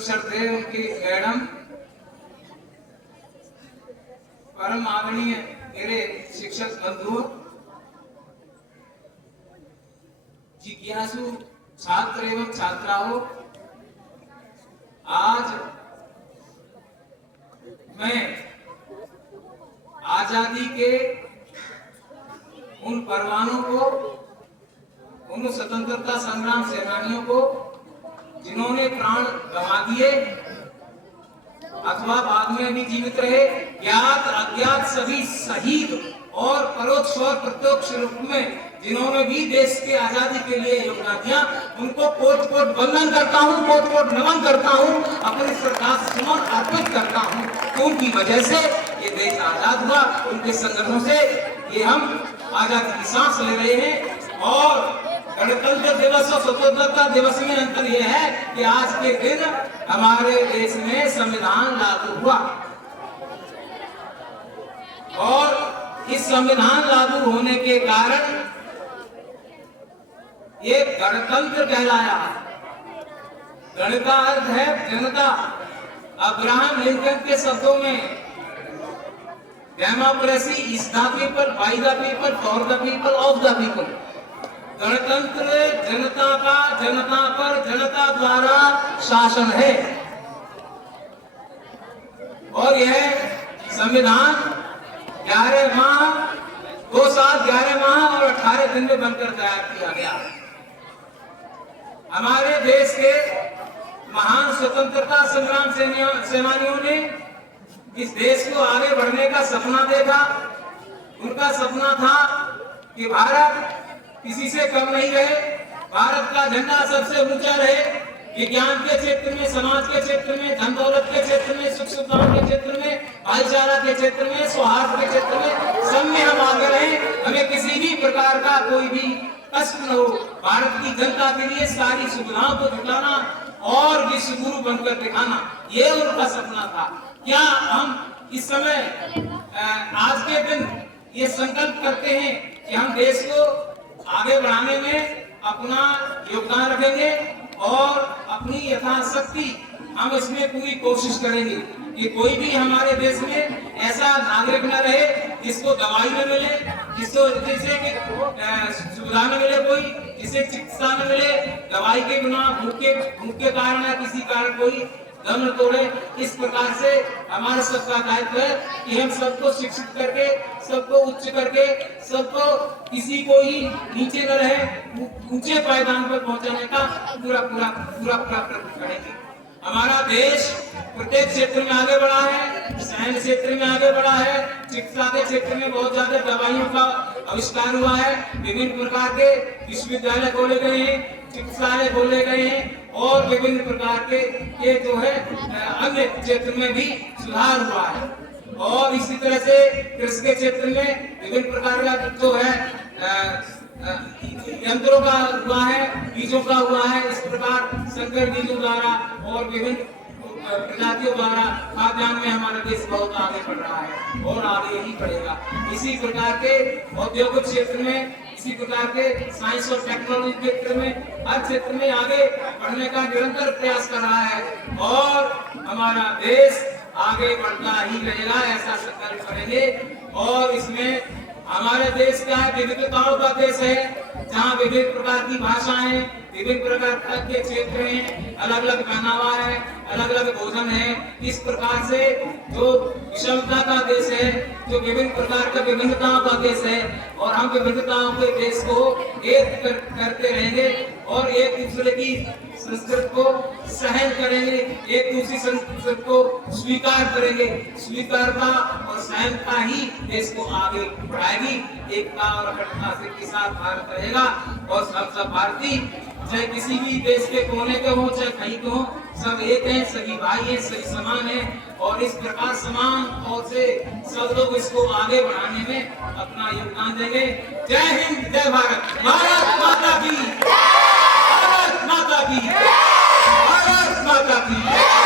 Professor थे, उनकी madam, परम आदरणीय मेरे शिक्षक बंधुओं, जिज्ञासु छात्र एवं छात्राओं, आज मैं आजादी के उन परवानों को, उन स्वतंत्रता संग्राम सेनानियों को जिन्होंने प्राण गंवा दिए अथवा बाद में भी जीवित रहे, ज्ञात अज्ञात सभी शहीद और परोक्ष और प्रत्यक्ष रूप में जिन्होंने भी देश के आजादी के लिए योगदान दिया, उनको कोट कोट वंदन करता हूँ, कोट कोट नमन करता हूँ, अपने श्रद्धा सुमन अर्पित करता हूँ। उनकी वजह से ये देश आजाद हुआ, उनके संगठनों से ये हम आजादी की सांस ले रहे हैं। और गणतंत्र दिवस और स्वतंत्रता दिवस में अंतर यह है कि आज के दिन हमारे देश में संविधान लागू हुआ और इस संविधान लागू होने के कारण ये गणतंत्र कहलाया। गण का अर्थ है जनता। अब्राहम लिंकन के शब्दों में democracy is the people, by the people, for the people, of the people. गणतंत्र जनता का, जनता पर जनता द्वारा शासन है। और यह संविधान 11 माह, 2 साल 11 माह और 18 दिन में बनकर तैयार किया गया। हमारे देश के महान स्वतंत्रता संग्राम सेनानियों ने इस देश को आगे बढ़ने का सपना देखा। उनका सपना था कि भारत किसी से कम नहीं रहे, भारत का झंडा सबसे ऊंचा रहे, विज्ञान के क्षेत्र में, समाज के क्षेत्र में, धन दौलत के क्षेत्र में, सुख सुविधाओं के क्षेत्र में, भाईचारा के क्षेत्र में, सौहार्द के क्षेत्र में, सब में हम आगे रहे। हमें किसी भी प्रकार का कोई भी कष्ट न हो। भारत की जनता के लिए सारी सुविधाओं को जुटाना और विश्व गुरु बनकर दिखाना, ये उनका सपना था। क्या हम इस समय आज के दिन ये संकल्प करते हैं कि हम देश को आगे बढ़ाने में अपना योगदान रखेंगे और अपनी यथाशक्ति हम इसमें पूरी कोशिश करेंगे कि कोई भी हमारे देश में ऐसा नागरिक न रहे जिसको दवाई न मिले, जिसको जैसे कि सुविधा न मिले, कोई जिसे चिकित्सा न मिले, दवाई के बिना भूख के कारण या किसी कारण कोई दम न तोड़े। इस प्रकार से हमारा सबका दायित्व है कि हम सबको शिक्षित करके, सबको उच्च करके, सबको किसी को ही नीचे न रहे, ऊंचे पायदान पर पहुंचाने का पूरा प्रयत्न करेंगे। हमारा देश प्रत्येक क्षेत्र में आगे बढ़ा है, सैन्य क्षेत्र में आगे बढ़ा है, चिकित्सा के क्षेत्र में बहुत ज्यादा दवाइयों का आविष्कार हुआ है, विभिन्न प्रकार के विश्वविद्यालय खोले गए हैं, चिकित्सालय खोले गए हैं और विभिन्न प्रकार के जो है अन्य क्षेत्र में भी सुधार हुआ है। और इसी तरह से कृषि के क्षेत्र में विभिन्न प्रकार का जो है यंत्रों का हुआ है, बीजों का हुआ है। इस प्रकार संकर बीजों द्वारा और विभिन्न प्रजातियों द्वारा खाद्यान्न में हमारा देश बहुत आगे बढ़ रहा है और आगे ही बढ़ेगा। इसी प्रकार के औद्योगिक क्षेत्र में, इसी प्रकार के साइंस और टेक्नोलॉजी क्षेत्र में, हर क्षेत्र में आगे बढ़ने का निरंतर प्रयास कर रहा है और हमारा देश आगे बढ़ता ही रहेगा, ऐसा संकल्प करेंगे। और इसमें हमारे देश क्या है, विविधताओं का देश है, जहाँ विभिन्न प्रकार की भाषाएं, विभिन्न प्रकार के क्षेत्र हैं, अलग अलग पहनावा है, अलग अलग भोजन है। इस प्रकार से जो विषमता का देश है, जो विभिन्न प्रकार के विभिन्नताओं का देश है और हम विभिन्नताओं के देश को एक करते रहेंगे और एक दूसरे की संस्कृति को सहन करेंगे, एक दूसरी संस्कृति को स्वीकार करेंगे। स्वीकारता और सहनता ही देश को आगे बढ़ाएगी। एकता और अखंडता के साथ भारत रहेगा और सब भारतीय, चाहे किसी भी देश के कोने के हो, चाहे कहीं के हो, सब एक हैं, सभी भाई हैं, सभी समान हैं। और इस प्रकार समान और से सब लोग इसको आगे बढ़ाने में अपना योगदान देंगे। जय हिंद, जय भारत, भारत माता की, भारत माता की, भारत माता की।